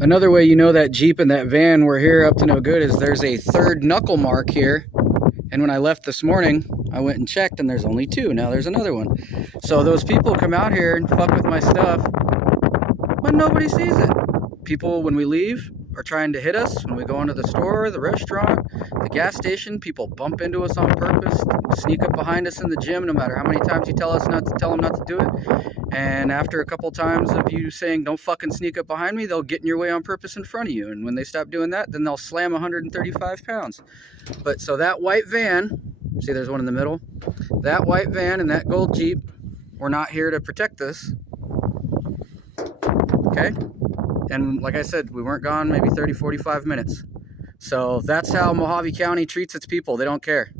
Another way you know that Jeep and that van were here up to no good is there's a third knuckle mark here. And when I left this morning, I went and checked and there's only two. Now there's another one. So those people come out here and fuck with my stuff, but nobody sees it. People, when we leave, are trying to hit us. When we go into the store, the restaurant, the gas station, people bump into us on purpose, sneak up behind us in the gym, no matter how many times you tell them not to do it. And after a couple times of you saying, don't fucking sneak up behind me, they'll get in your way on purpose in front of you. And when they stop doing that, then they'll slam 135 pounds. But so that white van, see there's one in the middle, that white van and that gold Jeep were not here to protect this. Okay? And like I said, we weren't gone maybe 30, 45 minutes. So that's how Mojave County treats its people. They don't care.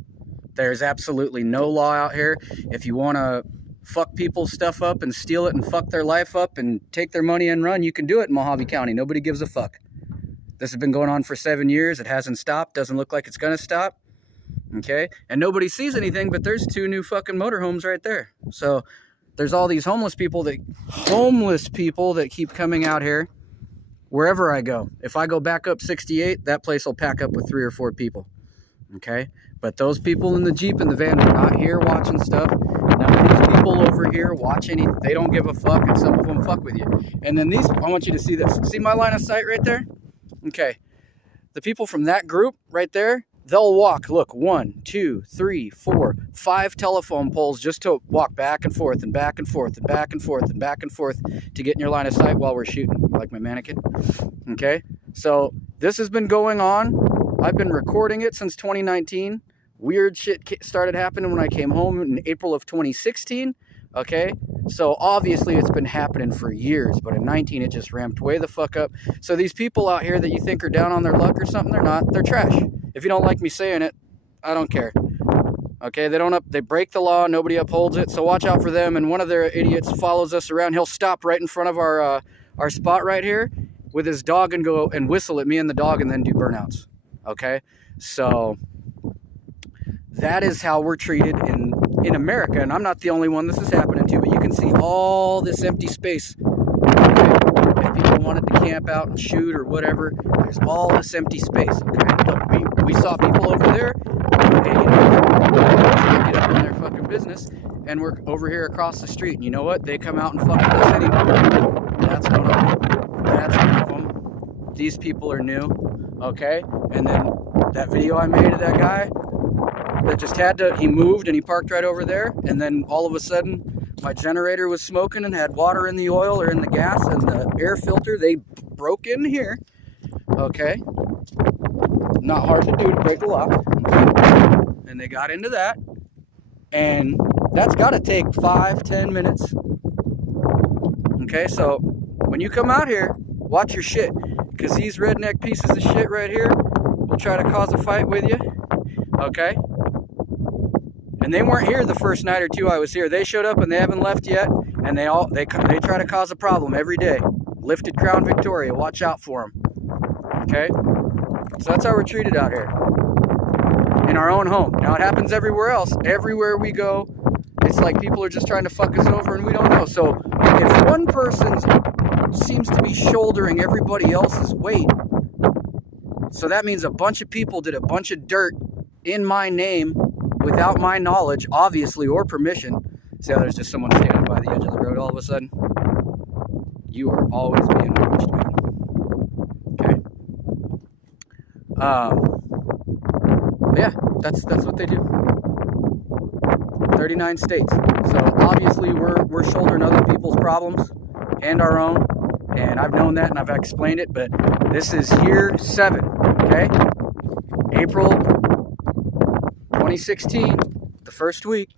There's absolutely no law out here. If you want to fuck people's stuff up and steal it and fuck their life up and take their money and run, you can do it in Mojave County. Nobody gives a fuck. This has been going on for 7 years. It hasn't stopped. Doesn't look like it's going to stop. Okay? And nobody sees anything, but there's two new fucking motorhomes right there. So there's all these homeless people that keep coming out here. Wherever I go, if I go back up 68, that place will pack up with 3 or 4 people. Okay? But those people in the Jeep and the van are not here watching stuff. None of these people over here watch any, they don't give a fuck, and some of them fuck with you. And then these, I want you to see this. See my line of sight right there? Okay. The people from that group right there, they'll walk, look, 1, 2, 3, 4, 5 telephone poles just to walk back and forth and back and forth and back and forth and back and forth to get in your line of sight while we're shooting, like my mannequin. Okay? So this has been going on. I've been recording it since 2019. Weird shit started happening when I came home in April of 2016. Okay? So obviously it's been happening for years, but in 19 it just ramped way the fuck up. So these people out here that you think are down on their luck or something, they're not. They're trash. If you don't like me saying it, I don't care. Okay, they break the law, nobody upholds it, so watch out for them. And one of their idiots follows us around. He'll stop right in front of our spot right here with his dog and go and whistle at me and the dog and then do burnouts. Okay, so that is how we're treated in America, and I'm not the only one this is happening to, but you can see all this empty space. Okay? If people wanted to camp out and shoot or whatever, there's all this empty space. Okay, look, we saw people over there, and you know, get up in their fucking business, and we're over here across the street, and you know what? They come out and fuck with us anyway. That's one of them. That's one of them. These people are new. Okay, and then that video I made of that guy that just he moved and he parked right over there, and then all of a sudden my generator was smoking and had water in the oil or in the gas and the air filter. They broke in here. Okay, not hard to do to break the lock. Okay. And they got into that, and that's got to take 5-10 minutes. Okay, so when you come out here, watch your shit, because these redneck pieces of shit right here will try to cause a fight with you. Okay? And they weren't here the first night or two I was here. They showed up and they haven't left yet, and they try to cause a problem every day. Lifted Crown Victoria, watch out for them. Okay? So that's how we're treated out here. In our own home. Now it happens everywhere else. Everywhere we go, it's like people are just trying to fuck us over and we don't know. So if one person seems to be shouldering everybody else's weight, so that means a bunch of people did a bunch of dirt in my name without my knowledge, obviously, or permission. See how there's just someone standing by the edge of the road all of a sudden? You are always being watched, man. Okay? Yeah, that's what they do. 39 states. So obviously we're shouldering other people's problems and our own. And I've known that and I've explained it, but this is year 7, okay? April 2016, the first week,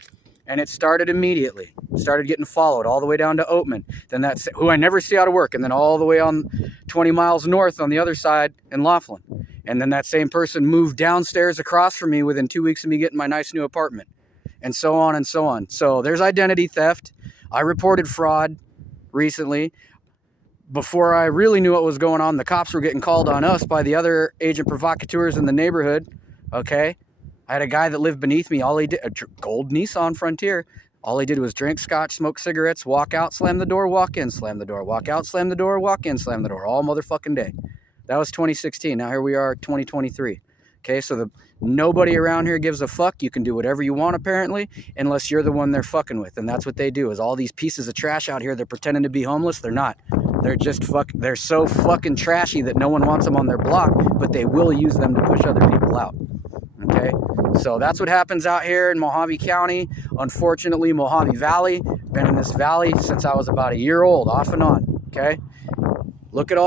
and it started immediately. Started getting followed all the way down to Oatman. Then that's who I never see out of work, and then all the way on 20 miles north on the other side in Laughlin. And then that same person moved downstairs across from me within 2 weeks of me getting my nice new apartment. And so on and so on. So there's identity theft. I reported fraud recently. Before I really knew what was going on, the cops were getting called on us by the other agent provocateurs in the neighborhood. Okay? I had a guy that lived beneath me. All he did, a gold Nissan Frontier. All he did was drink scotch, smoke cigarettes, walk out, slam the door, walk in, slam the door, walk out, slam the door, walk in, slam the door, all motherfucking day. That was 2016. Now here we are, 2023. Okay, so nobody around here gives a fuck. You can do whatever you want, apparently, unless you're the one they're fucking with. And that's what they do, is all these pieces of trash out here, they're pretending to be homeless. They're not. They're just they're so fucking trashy that no one wants them on their block, but they will use them to push other people out. Okay, so that's what happens out here in Mojave County. Unfortunately, Mojave Valley, been in this valley since I was about a year old, off and on. Okay, look at all